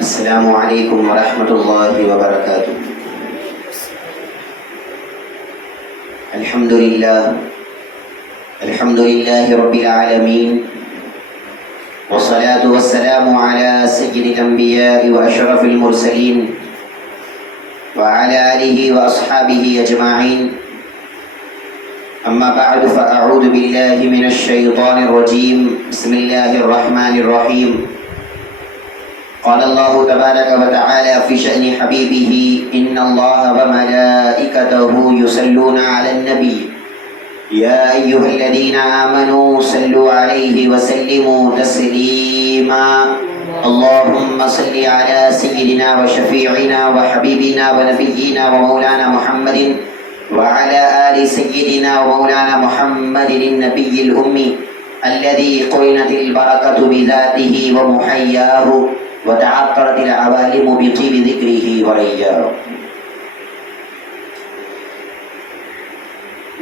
السلام علیکم ورحمۃ اللہ وبرکاتہ۔ الحمد للہ رب العالمین، والصلاة والسلام على سید الانبیاء واشرف المرسلین وعلى آلہ واصحابہ اجمعین، اما بعد فاعوذ باللہ من الشیطان الرجیم، بسم اللہ الرحمن الرحیم۔ قال الله تبارك وتعالى في شأن حبيبه إن الله وملائكته يصلون على النبي يا أيها الذين آمنوا صلوا عليه وسلموا تسليما اللهم صل على سيدنا وشفيعنا وحبيبنا ونبينا ومولانا محمد وعلى آل سيدنا ومولانا محمد النبي الأمي الذي قرنت البركة بذاته ومحياه وتعطرت العوالم بطيب ذكره ورياه۔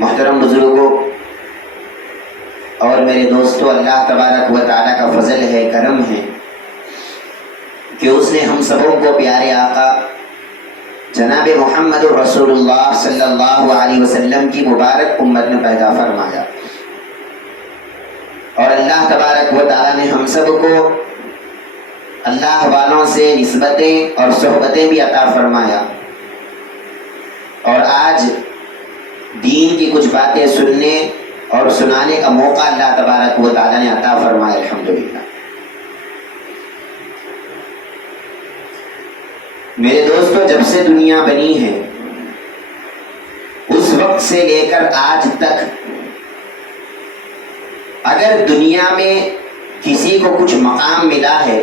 محترم بزرگوں اور میرے دوستو، اللہ تبارک و تعالیٰ کا فضل ہے، کرم ہے کہ اس نے ہم سبوں کو پیارے آقا جناب محمد رسول اللہ صلی اللہ علیہ وسلم کی مبارک امت میں پیدا فرمایا، اور اللہ تبارک و تعالیٰ نے ہم سب کو اللہ والوں سے نسبتیں اور صحبتیں بھی عطا فرمایا، اور آج دین کی کچھ باتیں سننے اور سنانے کا موقع اللہ تبارک و تعالیٰ نے عطا فرمایا، الحمدللہ۔ میرے دوستو، جب سے دنیا بنی ہے اس وقت سے لے کر آج تک اگر دنیا میں کسی کو کچھ مقام ملا ہے،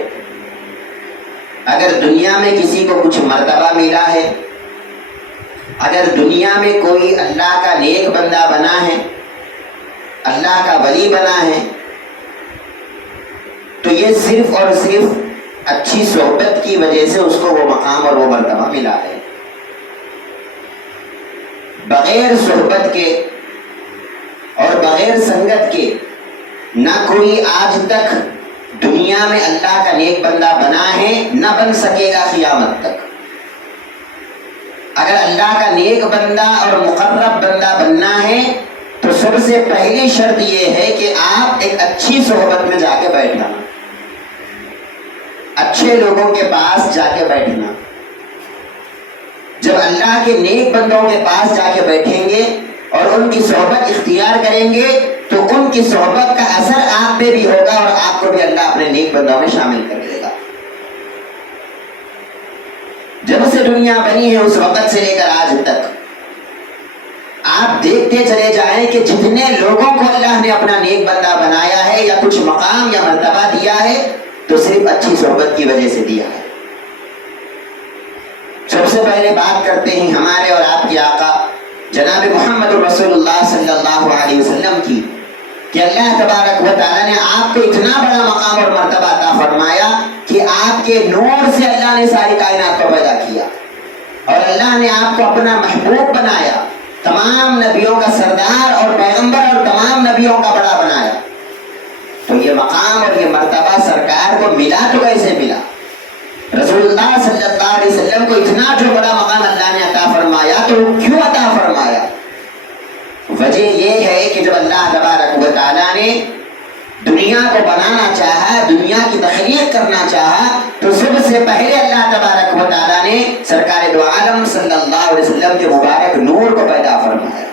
اگر دنیا میں کسی کو کچھ مرتبہ ملا ہے، اگر دنیا میں کوئی اللہ کا نیک بندہ بنا ہے، اللہ کا ولی بنا ہے، تو یہ صرف اور صرف اچھی صحبت کی وجہ سے اس کو وہ مقام اور وہ مرتبہ ملا ہے۔ بغیر صحبت کے اور بغیر سنگت کے نہ کوئی آج تک دنیا میں اللہ کا نیک بندہ بنا ہے، نہ بن سکے گا قیامت تک۔ اگر اللہ کا نیک بندہ اور مقرب بندہ بننا ہے تو سب سے پہلی شرط یہ ہے کہ آپ ایک اچھی صحبت میں جا کے بیٹھنا، اچھے لوگوں کے پاس جا کے بیٹھنا۔ جب اللہ کے نیک بندوں کے پاس جا کے بیٹھیں گے اور ان کی صحبت اختیار کریں گے تو ان کی صحبت کا اثر آپ پہ بھی ہوگا اور آپ کو بھی اللہ اپنے نیک بندوں میں شامل کر لے گا۔ جب سے دنیا بنی ہے اس وقت سے لے کر آج تک آپ دیکھتے چلے جائیں کہ جتنے لوگوں کو اللہ نے اپنا نیک بندہ بنایا ہے یا کچھ مقام یا مرتبہ دیا ہے تو صرف اچھی صحبت کی وجہ سے دیا ہے۔ سب سے پہلے بات کرتے ہیں ہمارے اور آپ کے آقا جناب محمد رسول اللہ صلی اللہ علیہ وسلم کی، کہ اللہ تبارک و تعالیٰ نے آپ کو اتنا بڑا مقام اور مرتبہ عطا فرمایا کہ آپ کے نور سے اللہ نے ساری کائنات کو پیدا کیا، اور اللہ نے آپ کو اپنا محبوب بنایا، تمام نبیوں کا سردار اور پیغمبر اور تمام نبیوں کا بڑا بنایا۔ تو یہ مقام اور یہ مرتبہ سرکار کو ملا تو کیسے ملا؟ رسول اللہ صلی اللہ علیہ وسلم کو اتنا جو بڑا مقام اللہ نے عطا فرمایا تو کیوں عطا فرمایا؟ وجہ یہ ہے کہ جب اللہ تبارک و تعالیٰ نے دنیا کو بنانا چاہا، دنیا کی تخلیق کرنا چاہا، تو سب سے پہلے اللہ تبارک و تعالیٰ نے سرکار دو عالم صلی اللہ علیہ وسلم کے مبارک نور کو پیدا فرمایا۔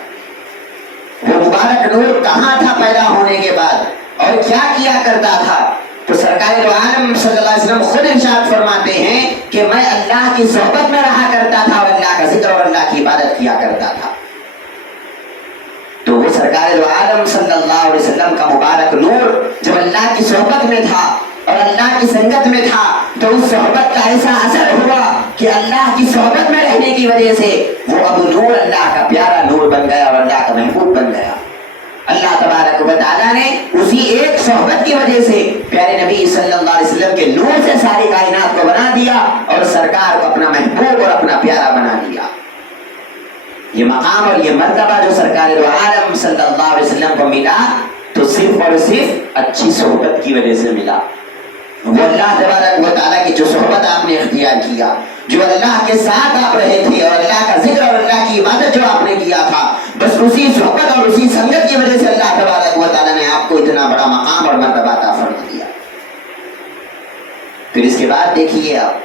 وہ مبارک نور کہاں تھا پیدا ہونے کے بعد اور کیا کیا کرتا تھا؟ تو سرکار دو عالم صلی اللہ علیہ وسلم خود ارشاد فرماتے ہیں کہ میں اللہ کی صحبت میں رہا کرتا تھا اور اللہ کا ذکر اور اللہ کی عبادت کیا کرتا تھا۔ تو وہ سرکار دو عالم صلی اللہ علیہ وسلم کا مبارک نور جب اللہ کی صحبت میں تھا اور اللہ کی سنگت میں تھا تو اس صحبت کا ایسا اثر ہوا کہ اللہ کی صحبت میں رہنے کی وجہ سے وہ اب نور اللہ کا پیارا نور بن گیا اور اللہ کا محبوب بن گیا۔ اللہ تبارک و تعالیٰ نے اسی ایک صحبت کی وجہ سے پیارے نبی صلی اللہ علیہ وسلم کے نور سے ساری کائنات کو بنا دیا اور سرکار کو اپنا محبوب اور اپنا پیارا بنا دیا۔ یہ مقام اور یہ مرتبہ جو سرکار دو عالم صلی اللہ علیہ وسلم کو ملا تو صرف اور صرف اچھی صحبت کی وجہ سے ملا۔ وہ اللہ تبارک و تعالیٰ کی جو صحبت آپ نے کیا, جو اللہ کے ساتھ آپ رہے تھے اور اللہ کا ذکر اور اللہ کی عبادت جو آپ نے کیا تھا, بس اسی صحبت اور اسی سنگت کی وجہ سے اللہ تبارک و تعالیٰ نے آپ کو اتنا بڑا مقام اور مرتبہ عطا فرما دیا. پھر اس کے بعد دیکھیے آپ,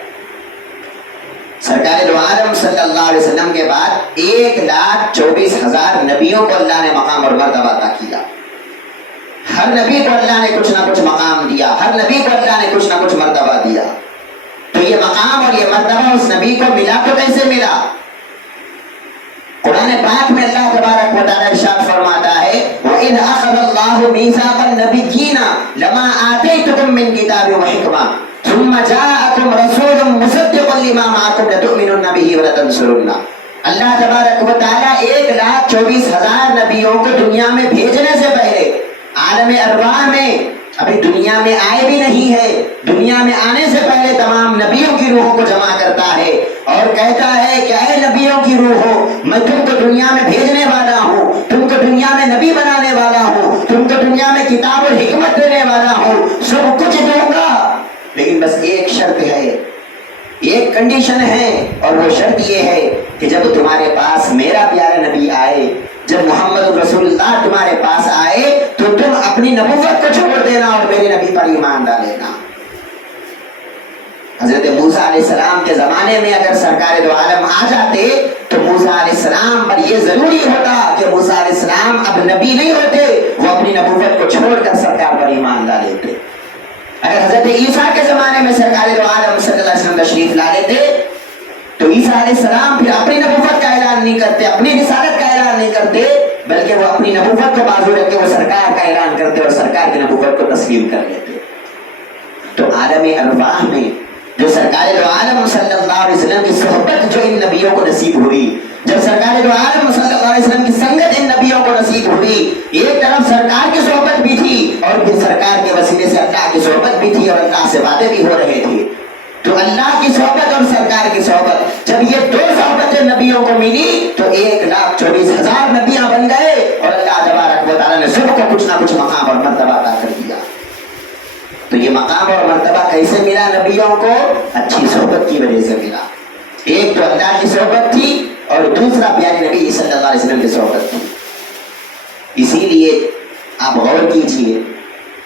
سرکار دو عالم صلی اللہ علیہ وسلم کے بعد 1,24,000 نبیوں کو اللہ نے مقام اور مرتبہ عطا کیا. ہر نبی کو اللہ نے کچھ نہ کچھ مقام دیا, ہر نبی کو اللہ نے کچھ نہ کچھ مرتبہ دیا. تو یہ مقام اور یہ مرتبہ اس نبی کو ملا تو کیسے ملا؟ قرآن پاک میں اللہ تبارک و تعالیٰ ارشاد فرماتا ہے وَإِذْ أَخَذَ اللَّهُ مِيثَاقَ النَّبِيِّينَ لَمَا آتَيْتُكُم مِّن كِتَابٍ وَحِكْمَةٍ ثُمَّ جَاءَكُمْ رَسُولٌ مُصَدِّقٌ لِّمَا مَعَكُمْ لَتُؤْمِنُنَّ بِهِ وَلَتَنصُرُنَّهُ. اللہ تبارک و تعالیٰ 1,24,000 نبیوں کو دنیا میں بھیجنے سے پہلے عالم ارواح میں ابھی دنیا میں آئے بھی نہیں ہے, دنیا میں آنے سے پہلے تمام نبیوں کی روحوں کو جمع کرتا ہے اور کہتا ہے کہ اے نبیوں کی روحوں, میں تم کو دنیا میں بھیجنے والا ہوں, تم کو دنیا میں نبی بنانے والا ہوں, تم کو دنیا میں کتاب اور حکمت دینے والا ہوں, سب کچھ دوں گا, لیکن بس ایک شرط ہے, ایک کنڈیشن ہے, اور وہ شرط یہ ہے کہ جب تمہارے پاس میرا پیارا نبی آئے, جب محمد رسول اللہ تمہارے پاس آئے تو تم اپنی نبوت کو چھوڑ دینا اور میرے نبی پر ایمان ڈالنا. حضرت موسیٰ علیہ السلام کے زمانے میں اگر سرکار دو عالم آ جاتے تو موسیٰ علیہ السلام پر یہ ضروری ہوتا کہ موسیٰ علیہ السلام اب نبی نہیں ہوتے, وہ اپنی نبوت کو چھوڑ کر سرکار پر ایمان لا لیتے. اگر حضرت عیسیٰ کے زمانے میں سرکار دو عالم صلی اللہ علیہ وسلم تشریف لا لیتے تو عیسیٰ علیہ السلام پھر اپنی نبوت کا اعلان نہیں کرتے, اپنی رسالت کا اعلان نہیں کرتے, بلکہ وہ اپنی نبوت کو بازو رکھ کے وہ سرکار کا اعلان کرتے اور سرکار کی نبوت کو تسلیم کر لیتے. تو عالم ارواح میں جو سرکار دو عالم صلی اللہ علیہ وسلم کی صحبت جو ان نبیوں کو نصیب ہوئی, جب سرکار دو عالم صلی اللہ علیہ وسلم کی سنگت ان نبیوں کو نصیب ہوئی, ایک طرف سرکار کی صحبت بھی تھی اور پھر سرکار کے وسیلے سے اللہ کی صحبت بھی تھی اور اللہ سے باتیں بھی ہو رہے تھے. تو اللہ کی صحبت اور سرکار کی صحبت, جب یہ دو صحبتیں نبیوں کو ملی تو 1,24,000 نبیاں بن گئے اور اللہ تبارک و تعالیٰ نے سب کو کچھ نہ کچھ مقام اور مرتبہ عطا کر دیا. تو یہ مقام اور مرتبہ کیسے ملا نبیوں کو؟ اچھی صحبت کی وجہ سے ملا. ایک تو اللہ کی صحبت تھی اور دوسرا پیارے نبی صلی اللہ علیہ وسلم کی صحبت تھی. اسی لیے آپ غور کیجئے,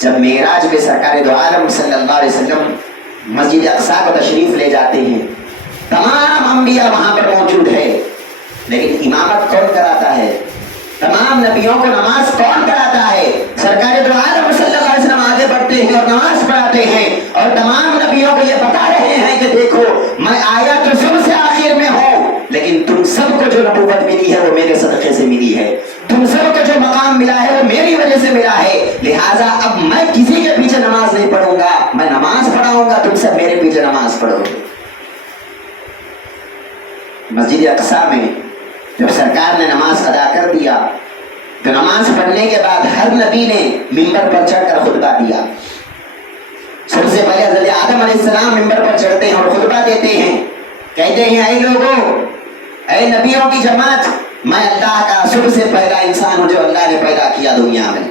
جب معراج میں سرکار دو عالم صلی اللہ علیہ وسلم مسجد اقصیٰ کو تشریف لے جاتے ہیں, تمام انبیاء وہاں پر موجود ہے, لیکن امامت کون کراتا ہے؟ تمام نبیوں کو نماز کون کراتا ہے؟ سرکار دو عالم صلی اللہ علیہ وسلم آگے بڑھتے ہیں اور نماز پڑھاتے ہیں اور تمام نبیوں کو یہ بتا رہے ہیں کہ دیکھو میں آیا تو سب سے آخر میں ہوں, لیکن تم سب کو جو نبوت ملی ہے وہ میرے صدقے سے ملی ہے, تم سب کو جو مقام ملا ہے وہ میری وجہ سے ملا ہے, لہٰذا اب میں کسی کے پیچھے نماز نہیں پڑھوں گا, میں نماز پڑھاؤں گا, تم سب میرے پیچھے نماز پڑھو گے. مسجد اقصیٰ میں جب سرکار نے نماز ادا کر دیا تو نماز پڑھنے کے بعد ہر نبی نے ممبر پر چڑھ کر خطبہ دیا. سب سے پہلے حضرت آدم علیہ السلام ممبر پر چڑھتے ہیں اور خطبہ دیتے ہیں, کہتے ہیں اے لوگوں, اے نبیوں کی جماعت, میں اللہ کا سب سے پہلا انسان ہوں جو اللہ نے پیدا کیا دنیا میں,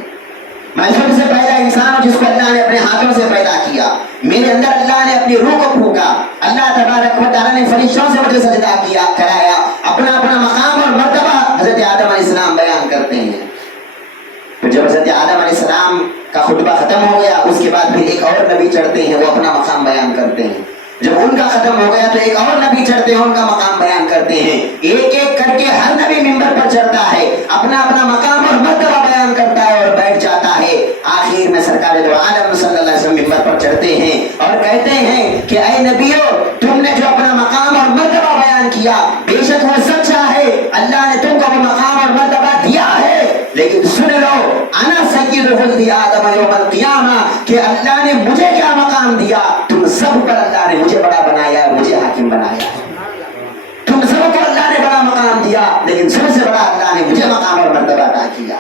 میں سب سے پہلا انسان ہوں جس کو اللہ نے اپنے ہاتھوں سے پیدا کیا, میرے اندر اللہ نے اپنی روح کو پھونکا, اللہ تبارک و تعالیٰ نے فرشتوں سے مجھے سجدہ کیا کرایا, اپنا اپنا مقام اور مرتبہ حضرت آدم علیہ السلام بیان کرتے ہیں. تو جب حضرت آدم علیہ السلام کا خطبہ ختم ہو گیا اس کے بعد پھر ایک اور نبی چڑھتے ہیں, وہ اپنا مقام بیان کرتے ہیں. جب ان کا ختم ہو گیا تو ایک اور نبی چڑھتے ہیں, ان کا مقام بیان کرتے ہیں. ایک ایک کر کے ہر نبی ممبر پر چڑھتا ہے, اپنا اپنا مقام اور مرتبہ بیان کرتا ہے اور بیٹھ جاتا ہے. آخر میں سرکار دو عالم صلی اللہ علیہ وسلم ممبر پر چڑھتے ہیں اور کہتے ہیں کہ اے نبیوں, تم نے جو اپنا مقام اور مرتبہ بیان کیا بے شک وہ سچا ہے, اللہ نے تم کو وہ مقام اور مرتبہ دیا ہے, لیکن سن لو انا سید ولد آدم یوم القیامہ, کہ اللہ نے مجھے کیا مقام دیا, تم سب پر اللہ نے مجھے بڑا بنایا, مجھے حاکم بنایا. تم سب کو اللہ نے بڑا مقام دیا, لیکن سب سے بڑا اللہ نے مجھے مقام اور مرتبہ عطا کیا.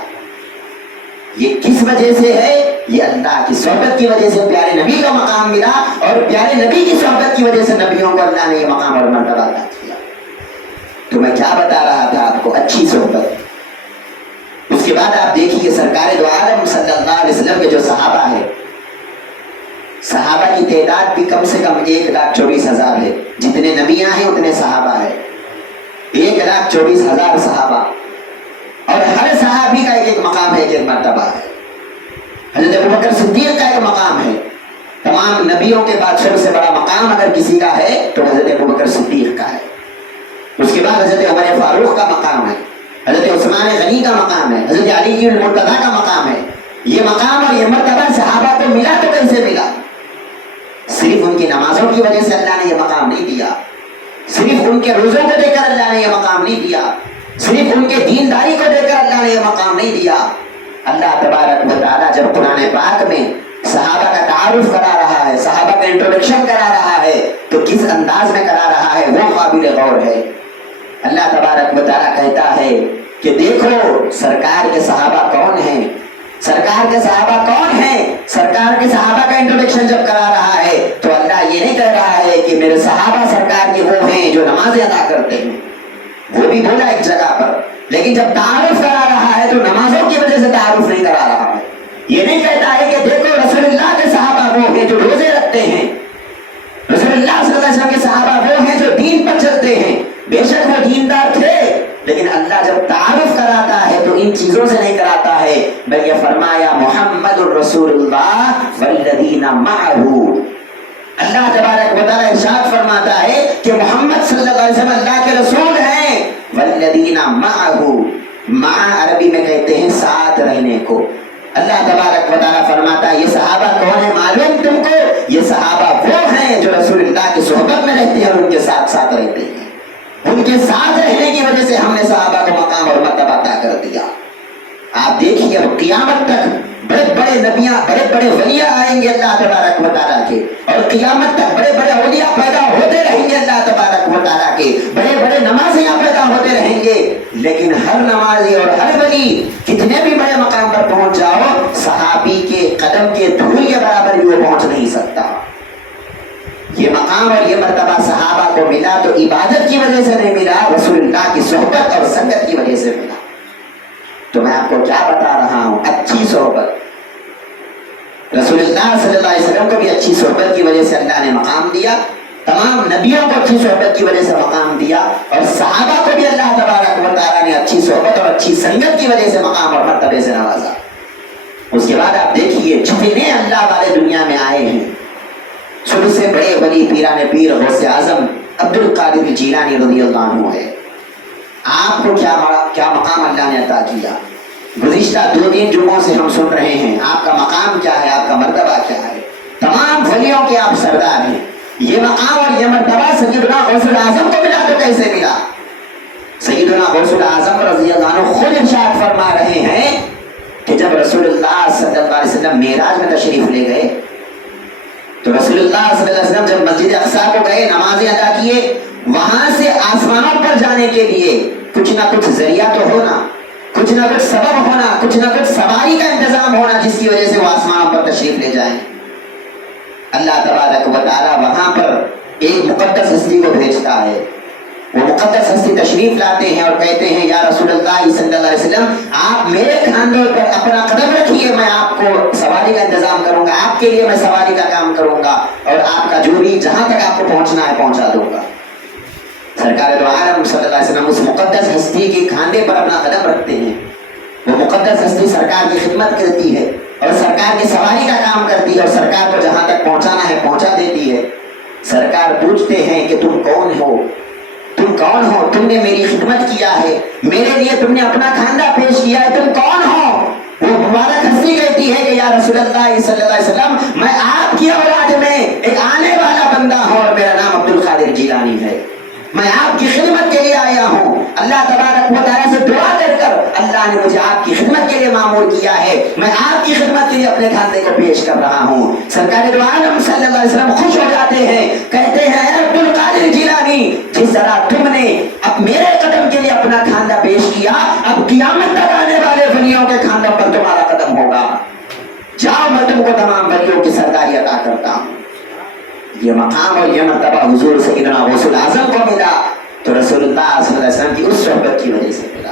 یہ کس وجہ سے ہے؟ یہ اللہ کی صحبت کی وجہ سے پیارے نبی کا مقام ملا, اور پیارے نبی کی صحبت کی وجہ سے نبیوں کو اللہ نے یہ مقام اور مرتبہ عطا کیا. تو میں کیا بتا رہا تھا آپ کو؟ اچھی صحبت. اس کے بعد آپ دیکھیے سرکار دو عالم صلی اللہ علیہ وسلم کے جو صحابہ ہیں, صحابہ کی تعداد بھی کم سے کم 1,24,000 ہے. جتنے نبیاں ہیں اتنے صحابہ ہیں. 1,24,000 صحابہ, اور ہر صحابی کا ایک مقام ہے, ایک مرتبہ ہے. حضرت ابوبکر صدیق کا ایک مقام ہے. تمام نبیوں کے بعد سب سے بڑا مقام اگر کسی کا ہے تو حضرت ابوبکر صدیق کا ہے. اس کے بعد حضرت عمر فاروق کا مقام ہے, حضرت عثمان غنی کا مقام ہے, حضرت علی المرتضیٰ کا مقام ہے. یہ مقام اور یہ مرتبہ صحابہ کو ملا تو کیسے ملا؟ صرف ان کی نمازوں کی وجہ سے اللہ نے یہ مقام نہیں دیا, صرف ان کے روزوں کو دے کر اللہ نے یہ مقام نہیں دیا, صرف ان کے دینداری کو دے کر اللہ نے یہ مقام نہیں دیا. اللہ تبارک و تعالیٰ جب قرآن پاک میں صحابہ کا تعارف کرا رہا ہے, صحابہ کا انٹروڈکشن کرا رہا ہے, تو کس انداز میں کرا رہا ہے وہ قابل غور ہے. اللہ تبارک و تعالیٰ کہتا ہے کہ دیکھو سرکار کے صحابہ کون ہیں, سرکار کے صحابہ کون ہیں. سرکار کے صحابہ کا انٹروڈکشن جب کرا رہا ہے تو اللہ یہ نہیں کہہ رہا ہے کہ میرے صحابہ سرکار کے وہ ہیں جو نمازیں ادا کرتے ہیں, وہ بھی بولا ایک جگہ پر, لیکن جب تعارف کرا رہا ہے تو نمازوں کی وجہ سے تعارف نہیں کرا رہا ہے. یہ نہیں کہتا ہے کہ دیکھو رسول اللہ کے صحابہ وہ ہیں جو روزے رکھتے ہیں, رسول اللہ صلی اللہ علیہ وسلم کے صحابہ وہ ہیں جو دین پر چلتے ہیں. بے شک وہ دیندار تھے, لیکن اللہ جب تعارف کراتا ہے تو ان چیزوں سے نہیں کراتا ہے, بلکہ فرمایا محمد الرسول اللہ والذین معہ. اللہ تبارک و تعالیٰ ارشاد فرماتا ہے کہ محمد صلی اللہ علیہ وسلم اللہ کے رسول ہیں. والذین معہ, مع عربی میں کہتے ہیں ساتھ رہنے کو. اللہ تبارک و تعالیٰ فرماتا ہے یہ صحابہ کون ہیں معلوم تم کو؟ یہ صحابہ وہ ہیں جو رسول اللہ کی صحبت میں رہتے ہیں اور ان کے ساتھ ساتھ رہتے ہیں. ان کے ساتھ رہنے کی وجہ سے ہم نے صحابہ کو مقام اور مرتبہ عطا کر دیا. آپ دیکھیے اب قیامت تک بڑے بڑے نبیاں, بڑے بڑے ولیاء آئیں گے اللہ تبارک و تعالیٰ کے, اور قیامت تک بڑے بڑے اولیاء پیدا ہوتے رہیں گے اللہ تبارک و تعالیٰ کے, بڑے بڑے نمازیاں پیدا ہوتے رہیں گے. لیکن ہر نمازی اور ہر ولی کتنے بھی بڑے مقام پر پہنچ جاؤ, صحابی کے قدم کے دھول کے برابر بھی وہ پہنچ نہیں سکتا. یہ مقام اور یہ مرتبہ صحابہ کو ملا تو عبادت کی وجہ سے نہیں ملا, رسول اللہ کی صحبت اور سنگت کی وجہ سے ملا. تو میں آپ کو کیا بتا رہا ہوں, اچھی صحبت, رسول اللہ صلی اللہ علیہ وسلم کو بھی اچھی صحبت کی وجہ سے اللہ نے مقام دیا, تمام نبیوں کو اچھی صحبت کی وجہ سے مقام دیا, اور صحابہ کو بھی اللہ تبارک و تعالیٰ نے اچھی صحبت اور اچھی سنگت کی وجہ سے مقام اور مرتبے سے نوازا. اس کے بعد آپ دیکھیے جتنے اللہ والے دنیا میں آئے ہیں, سب سے بڑے ولی پیران پیر غوث اعظم عبد القادر جیلانی رضی اللہ عنہ ہے. آپ کو کیا مقام اللہ نے عطا کیا. گزشتہ 2-3 جمعوں سے ہم سن رہے ہیں آپ کا مقام کیا ہے, آپ کا مرتبہ کیا ہے. تمام ولیوں کے آپ سردار ہیں. یہ مقام اور یہ مرتبہ سیدنا غوث اعظم کو ملا تو کیسے ملا؟ سیدنا غوث اعظم رضی اللہ عنہ خود ارشاد فرما رہے ہیں کہ جب رسول اللہ صلی اللہ علیہ وسلم معراج میں تشریف لے گئے تو رسول اللہ صلی اللہ علیہ وسلم جب مسجد اقصیٰ کو گئے, نمازیں ادا کیے, وہاں سے آسمانوں پر جانے کے لیے کچھ نہ کچھ ذریعہ تو ہونا, کچھ نہ کچھ سبب ہونا, کچھ نہ کچھ سواری کا انتظام ہونا جس کی وجہ سے وہ آسمانوں پر تشریف لے جائیں. اللہ تبارک و تعالیٰ وہاں پر ایک مقدس ہستی کو بھیجتا ہے. وہ مقدس ہستی تشریف لاتے ہیں اور کہتے ہیں یا رسول اللہ صلی اللہ علیہ وسلم آپ میرے کھاندوں پر اپنا قدم رکھیے, میں آپ کو سواری کا انتظام کروں گا, آپ کے لیے میں سواری کا کام کروں گا, اور آپ کا جو بھی جہاں تک آپ کو پہنچنا ہے پہنچا دوں گا. سرکار دو عالم صلی اللہ علیہ وسلم اس مقدس ہستی کے کھاندے پر اپنا قدم رکھتے ہیں. وہ مقدس ہستی سرکار کی خدمت کرتی ہے اور سرکار کی سواری کا کام کرتی ہے, اور سرکار کو جہاں تک پہنچانا ہے پہنچا دیتی ہے. سرکار پوچھتے ہیں کہ تم کون ہو, تم کون ہو, تم نے میری خدمت کیا ہے, میرے لیے تم نے اپنا کھاندہ پیش کیا ہے, تم کون ہو؟ وہ مبارک ہستی کہتی ہے کہ یا رسول اللہ صلی اللہ علیہ وسلم میں آپ کی اولاد میں ایک آنے والا بندہ ہوں اور میرا نام عبد القادر جیلانی ہے, میں آپ کی خدمت کے لیے آیا ہوں. اللہ تبارک و تعالیٰ سے دعا کر کر اللہ نے مجھے آپ کی خدمت کے لیے معمور کیا ہے, میں آپ کی خدمت کے لیے اپنے کھاندے کو پیش کر رہا ہوں. سرکار دو عالم صلی اللہ علیہ وسلم خوش ہو جاتے ہیں, کہتے ہیں اے عبد القادر جیلانی جس طرح تم نے اب میرے قدم کے لیے اپنا کھاندہ پیش کیا, اب قیامت تک آنے والے ولیوں کے کھاندوں پر تمہارا قدم ہوگا. جاؤ میں تم کو تمام ولیوں کی سرداری عطا کرتا ہوں. یہ مقام اور یہ مرتبہ حضور سیدنا غوث اعظم کو ملا تو رسول اللہ صلی اللہ علیہ وسلم کی اس صحبت کی وجہ سے ملا.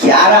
11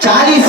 40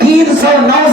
309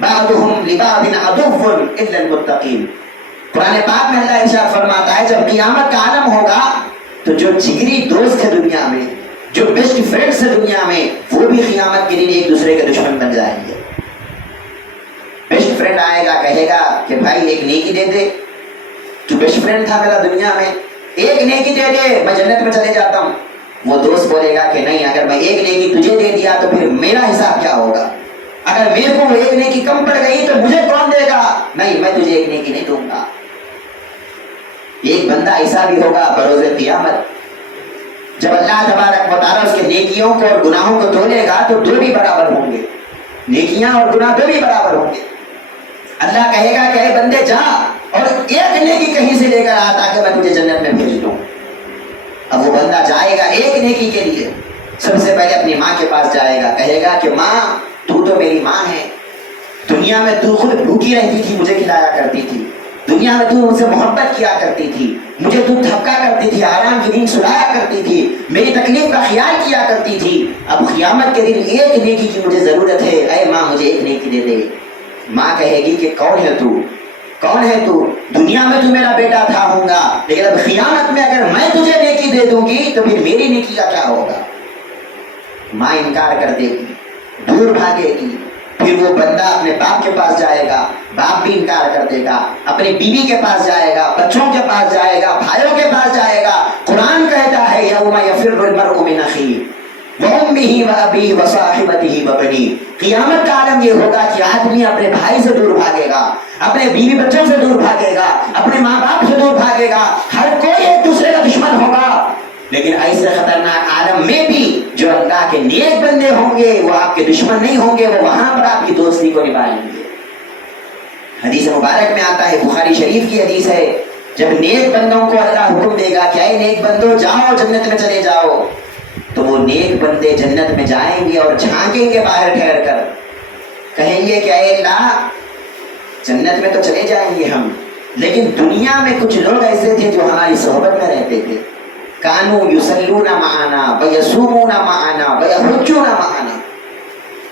بعضهم لبعض عدو الا المتقین. قرآن پاک میں اللہ ارشاد فرماتا ہے جب قیامت کا عالم ہوگا تو جو جگری دوست ہے دنیا میں، جو بیسٹ فرینڈس ہے دنیا میں، وہ بھی قیامت کے دن ایک دوسرے کے دشمن بن جائیں گے. بیسٹ فرینڈ آئے گا، کہے گا کہ بھائی ایک نیکی دے دے، تو بیسٹ فرینڈ تھا میرا دنیا میں، ایک نیکی دے دے میں جنت میں چلے جاتا ہوں. وہ دوست بولے گا کہ نہیں، اگر میں ایک نیکی تجھے دے دیا تو پھر میرا حساب کیا ہوگا؟ اگر میرے کو ایک نیکی کم پڑ گئی تو مجھے کون دے گا؟ نہیں، میں تجھے ایک نیکی نہیں دوں گا. ایک بندہ ایسا بھی ہوگا بروز قیامت، جب اللہ تبارک و تعالیٰ اس کے نیکیوں کو اور گناہوں کو تولے گا تو دو بھی برابر ہوں گے، نیکیاں اور گناہ دو بھی برابر ہوں گے. اللہ کہے گا کہ اے بندے جا اور ایک نیکی کہیں سے لے کر آ تاکہ میں تجھے جنت میں بھیج دوں. اب وہ بندہ جائے گا ایک نیکی کے لیے، سب سے پہلے اپنی ماں کے پاس جائے گا، کہے گا کہ ماں تو میری ماں ہے، دنیا میں تو خود بھوکی رہتی تھی، مجھے کھلایا کرتی تھی، دنیا میں تو مجھ سے محبت کیا کرتی تھی، مجھے تو تھپکا کرتی تھی، آرام کی نیند سلایا کرتی تھی، میری تکلیف کا خیال کیا کرتی تھی. اب قیامت کے دن ایک نیکی کی مجھے ضرورت ہے، اے ماں مجھے ایک نیکی دے دے. ماں کہے گی کہ کون ہے تو؟ کون ہے تو؟ دنیا میں تو میرا بیٹا تھا ہوں گا، لیکن اب قیامت میں اگر میں تجھے نیکی دے دوں گی تو پھر میری نیکی کا کیا ہوگا؟ ماں انکار کر دے گی، دور بھاگے گی. پھر وہ بندہ اپنے باپ کے پاس جائے گا، باپ بھی انکار کر دے گا، اپنی بیوی کے پاس جائے گا، بچوں کے پاس جائے گا، بھائیوں کے پاس جائے گا. قرآن کہتا ہے یوم یفر المرء من اخیہ وامہ وابیہ وصاحبتہ وبنیہ. قیامت کا عالم یہ ہوگا کہ آدمی اپنے بھائی سے دور بھاگے گا، اپنے بیوی بچوں سے دور بھاگے گا، اپنے ماں باپ سے دور بھاگے گا، ہر کوئی ایک دوسرے کا دشمن ہوگا. لیکن ایسے خطرناک عالم میں بھی جو اللہ کے نیک بندے ہوں گے وہ آپ کے دشمن نہیں ہوں گے، وہ وہاں پر آپ کی دوستی کو نبھائیں گے. حدیث مبارک میں آتا ہے، بخاری شریف کی حدیث ہے، جب نیک بندوں کو اللہ حکم دے گا کہ اے نیک بندو جاؤ جنت میں چلے جاؤ، تو وہ نیک بندے جنت میں جائیں گے اور جھانکیں گے باہر ٹھہر کر، کہیں گے کہ اے اللہ جنت میں تو چلے جائیں گے ہم، لیکن دنیا میں کچھ لوگ ایسے تھے جو ہماری صحبت میں رہتے تھے، کانوا یصلون معنا ویصومون معنا ویحجون معنا.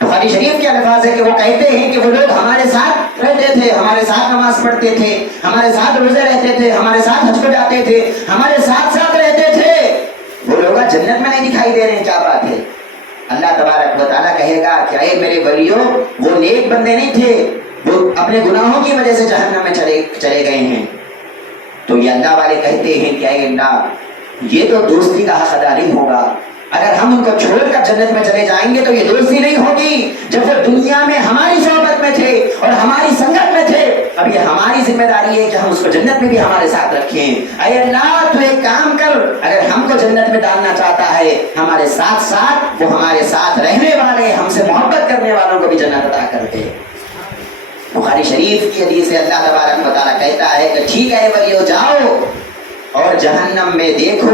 بخاری شریف کے الفاظ ہے کہ وہ کہتے ہیں کہ وہ لوگ ہمارے ساتھ رہتے تھے، ہمارے ساتھ نماز پڑھتے تھے، ہمارے ساتھ روزے رہتے تھے، ہمارے ساتھ حج پہ جاتے تھے، ہمارے ساتھ ساتھ رہتے تھے. وہ لوگ جنت میں نہیں دکھائی دے رہے ہیں، کیا بات ہے؟ اللہ تبارک و تعالیٰ کہے گا کہ اے میرے ولیوں، وہ نیک بندے نہیں تھے، وہ اپنے گناہوں کی وجہ سے جہنم میں چلے گئے ہیں. تو یہ اللہ والے کہتے ہیں کہ اے اللہ یہ تو دوستی کا حق ادا نہیں ہوگا، اگر ہم ان کو چھوڑ کر جنت میں چلے جائیں گے تو یہ دوستی نہیں ہوگی. جب وہ دنیا میں ہماری صحبت میں تھے اور ہماری سنگت میں تھے، اب یہ ہماری ذمہ داری ہے کہ ہم اس کو جنت میں بھی ہمارے ساتھ رکھیں. اے اللہ تو ایک کام کر، اگر ہم کو جنت میں ڈالنا چاہتا ہے ہمارے ساتھ ساتھ وہ ہمارے ساتھ رہنے والے، ہم سے محبت کرنے والوں کو بھی جنت عطا کر دے. بخاری شریف کی حدیث سے اللہ تبارک و تعالیٰ کہتا ہے کہ ٹھیک ہے ولیو جاؤ اور جہنم میں دیکھو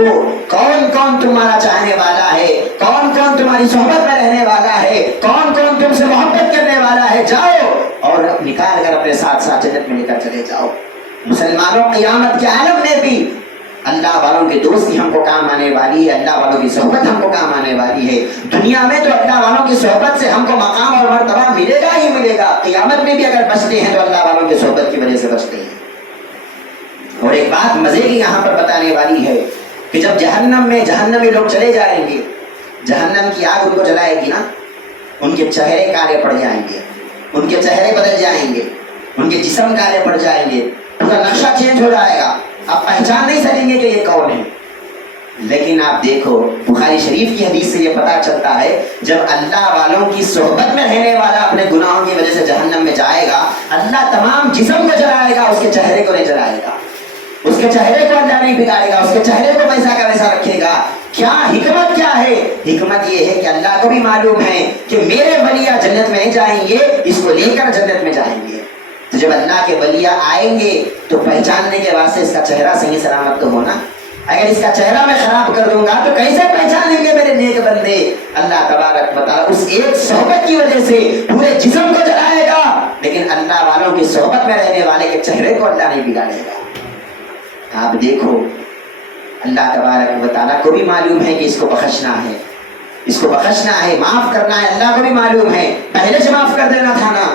کون کون تمہارا چاہنے والا ہے، کون کون تمہاری صحبت میں رہنے والا ہے، کون کون تم سے محبت کرنے والا ہے. جاؤ اور نکال کر اپنے ساتھ ساتھ جنت میں لے کر چلے جاؤ. مسلمانوں قیامت کے عالم میں بھی اللہ والوں کی دوستی ہم کو کام آنے والی ہے، اللہ والوں کی صحبت ہم کو کام آنے والی ہے. دنیا میں تو اللہ والوں کی صحبت سے ہم کو مقام اور مرتبہ ملے گا ہی ملے گا، قیامت میں بھی اگر بچتے ہیں تو اللہ والوں کی صحبت کی وجہ سے بچتے ہیں. اور ایک بات مزے کی یہاں پر بتانے والی ہے کہ جب جہنمی لوگ چلے جائیں گے، جہنم کی آگ ان کو جلائے گی نا، ان کے چہرے کالے پڑ جائیں گے، ان کے چہرے بدل جائیں گے، ان کے جسم کالے پڑ جائیں گے، پورا نقشہ چینج ہو جائے گا، آپ پہچان نہیں سکیں گے کہ یہ کون ہے. لیکن آپ دیکھو بخاری شریف کی حدیث سے یہ پتہ چلتا ہے جب اللہ والوں کی صحبت میں رہنے والا اپنے گناہوں کی وجہ سے جہنم میں جائے گا، اللہ تمام جسم کو جلائے گا، اس کے چہرے کو نہیں جلائے گا، اس کے چہرے کو اللہ نہیں بگاڑے گا، اس کے چہرے کو ویسا کا ویسا رکھے گا. کیا حکمت کیا ہے؟ حکمت یہ ہے کہ اللہ کو بھی معلوم ہے کہ میرے ولیہ جنت میں جائیں گے، اس کو لے کر جنت میں جائیں گے. تو جب اللہ کے ولیہ آئیں گے تو پہچاننے کے واسطے اس کا چہرہ صحیح سلامت تو ہونا. اگر اس کا چہرہ میں خراب کر دوں گا تو کیسے پہچانیں گے میرے نیک بندے؟ اللہ تبارک و تعالیٰ اس ایک صحبت کی وجہ سے پورے جسم کو جلائے گا، لیکن اللہ والوں کی صحبت میں رہنے والے کے چہرے کو اللہ نہیں بگاڑے گا. آپ دیکھو اللہ تبارک و تعالیٰ کو بھی معلوم ہے کہ اس کو بخشنا ہے، اس کو بخشنا ہے، معاف کرنا ہے. اللہ کو بھی معلوم ہے، پہلے سے معاف کر دینا تھا نا،